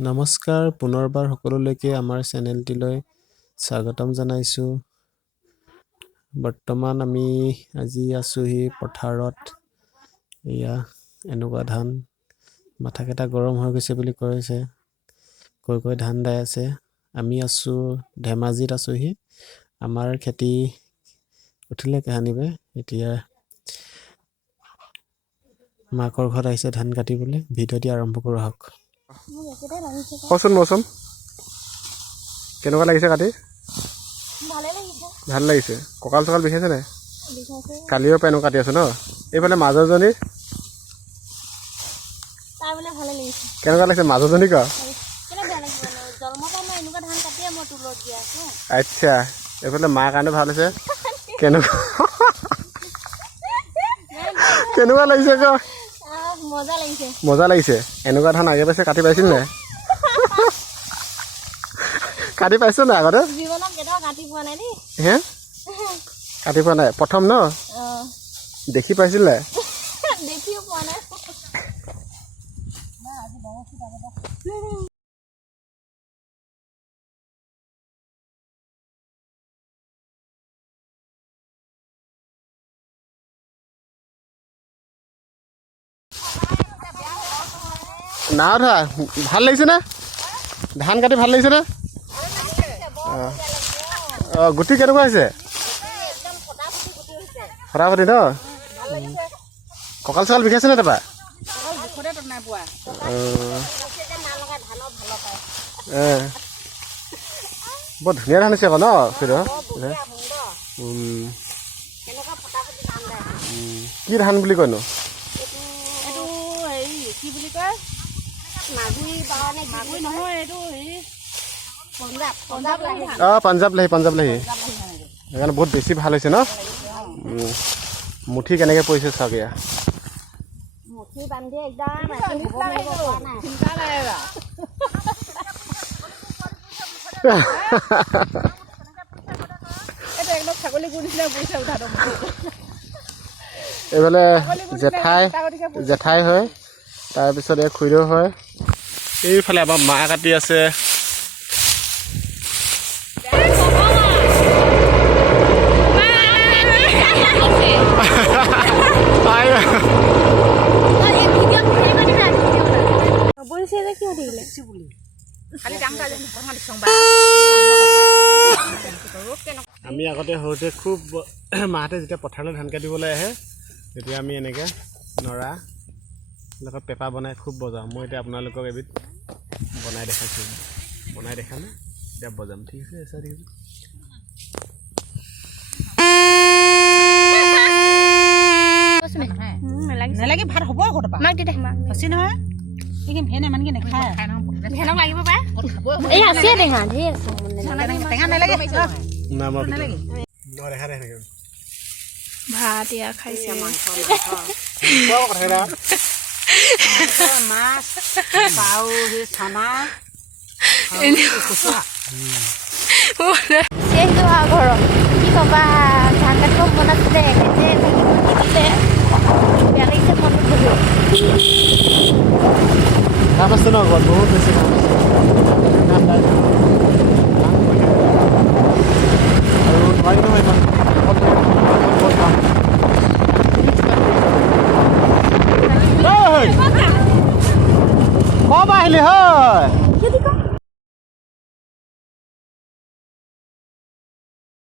নমস্কাৰ পুনৰবাৰ সকলোলৈকে আমাৰ চেনেলটিলৈ স্বাগতম জনাইছোঁ। বৰ্তমান আমি আজি আছোঁহি পথাৰত। এয়া এনেকুৱা ধান মাথাকেইটা গৰম হৈ গৈছে বুলি কৈছে, কৈ ধান দাই আছে। আমি আছোঁ ধেমাজিত আছোঁহি। আমাৰ খেতি উঠিলে কাহানিবে এতিয়া মাকৰ ঘৰত আহিছে ধান কাটিবলৈ। ভিডিঅ'টি আৰম্ভ কৰোঁ আহক। কচোন মৌচুম কেনেকুৱা লাগিছে কাটি? ভাল লাগিছে। কঁকাল চকাল বিষাইছে নাই? কালিৰ পৰা এনেকুৱা কাটি আছো ন। এইফালে মাজৰজনী কেনেকুৱা লাগিছে? মাজৰজনী ক আচ্ছা, এইফালে মাৰ কাৰণে ভাল হৈছে। কেনেকুৱা কেনেকুৱা লাগিছে ক? মজা লাগিছে। এনেকুৱা ধান আগে পাইছে কাটি পাইছিল নাই? কাটি পাইছ নাই আগতে? হে কাটি পোৱা নাই, প্ৰথম ন? দেখি পাইছিল নাই? না ধৰা ভাল লাগিছে নে? ধান কাটি ভাল লাগিছে নে? গুটি কেনেকুৱা হৈছে? ফটাফটি ন? কঁকাল চকাল বিষাইছে নে তাৰপৰা? বৰ ধুনীয়া ধান হৈছে আকৌ ন? কি ধান বুলি কয়নো? পাঞ্জাব লাহি সেইকাৰণে বহুত বেছি ভাল হৈছে ন? মুঠি কেনেকৈ পৰিছে চাওক। এয়া এইফালে জেঠাই হয়, তাৰপিছত এই খুৰীদেউ হয়। এইফালে আমাৰ মা কাটি আছে। আমি আগতে সৰুতে খুব মাহঁতে যেতিয়া পথাৰলৈ ধান কাটিবলৈ আহে তেতিয়া আমি এনেকৈ নৰা লগত পেপা বনাই খুব বজাওঁ। মই এতিয়া আপোনালোকক এবিধ বনাই দেখাইছোঁ। বনাই দেখাম এতিয়া বজাম। ঠিক আছে চাই থাকিব। নেলাগে ভাত হ'ব আকৌ তাৰপৰা মাক দি দে হচি নহয় এইখিনি ভেন ইমানকে নেখায় ভেনক লাগিব পায় এই আছে টেঙা ধেৰ আছে টেঙা নেলাগে না মই নেলাগে মই দেখা দে এনেকৈ ভাত ইয়া খাইছে মাছ পাও সেই চানা ঘৰত কি কবা ধান কাটিব মন আছিলে একেতে থাকিলে বেয়া লাগিছে মনটো বহুত কাম আছে ন ঘৰত, বহুত বেছি কাম আছে। আৰু নোৱাৰি নহয় ইমান কম আহিলি হয়।